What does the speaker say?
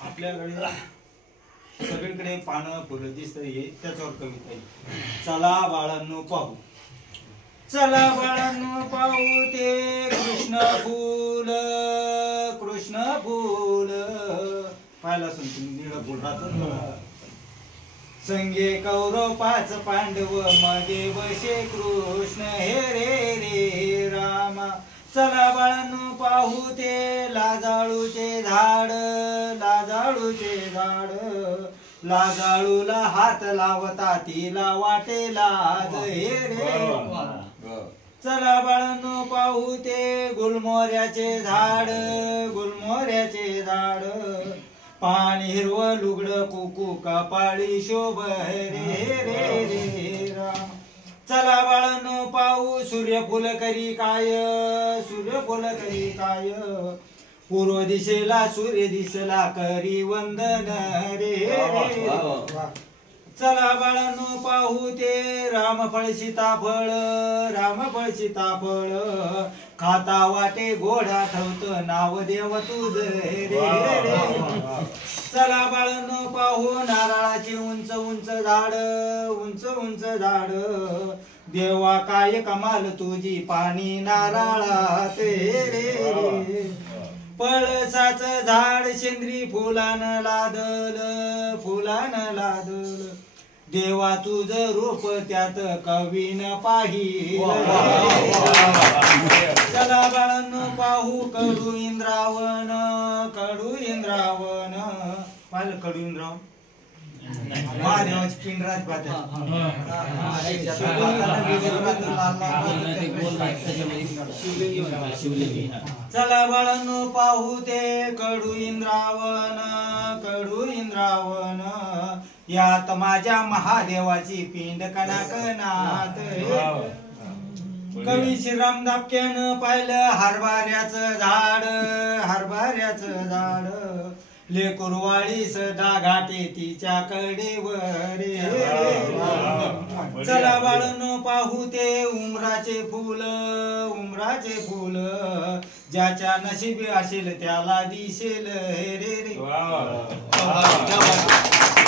आपल्याकडे सगळीकडे पानं फुलं दिसत हे त्याच्यावर कविता आहे. चला बाळांनो पाहू, चला बाळांनो पाहू ते कृष्ण फूल, कृष्ण फूल पाहिला असून तुम्ही निळं फुल राहत. संगे कौरव 5 पांडव मध्ये बसे कृष्ण हे रे रे रामा. चला बाळांनो पाहू ते लाजाळूचे झाड, लाजाळूचे झाड. लाजाळूला हात लावता तिला वाटे लाज हे रे. चला बाळांनो पाहू ते गुलमोऱ्याचे झाड, गुलमोऱ्याचे झाड. पाणी हिरवं लुगडं कुकू कपाळी शोभ रे रे रे राम. चला बाळांनो पाहू सूर्यफूल करी काय, सूर्यफूल करी काय. पूर्व दिशेला सूर्य दिसला करी वंदन रे रे. चला बाळांनो पाहू ते रामफळ सीताफळ, रामफळ सीताफळ. खाता वाटे गोडा ठेवत नाव देव तुझ रे रे. चला बाळांनो पाहू नारळाची उंच उंच झाड, उंच उंच झाड. देवा काय कमाल तुझी पाणी नारळात रे. पळसाच झाड शेंद्री फुलानं लादल, फुलानं लादल. देवा तुझं रूप त्यात कवीन पाहिलं. चला बाळांनो पाहू कडू इंद्रावन, कडू इंद्रावन. पाहिलं कडू इंद्रावन महादेवाची पिंडराज चला बाळांनो पाहू ते कडू इंद्रावन, कडू इंद्रावन. यात माझ्या महादेवाची पिंड कणाकणात. कवी श्रीराम दापक्यानं पाहिलं हरभऱ्याचं झाड, हरभऱ्याचं झाड. लेकुरवाळी सदा घाटे तिच्या कडेवर. चला बाळांनो पाहू ते उमराचे फूल, उमराचे फूल. ज्याच्या नशिबी असेल त्याला दिसेल रे रे.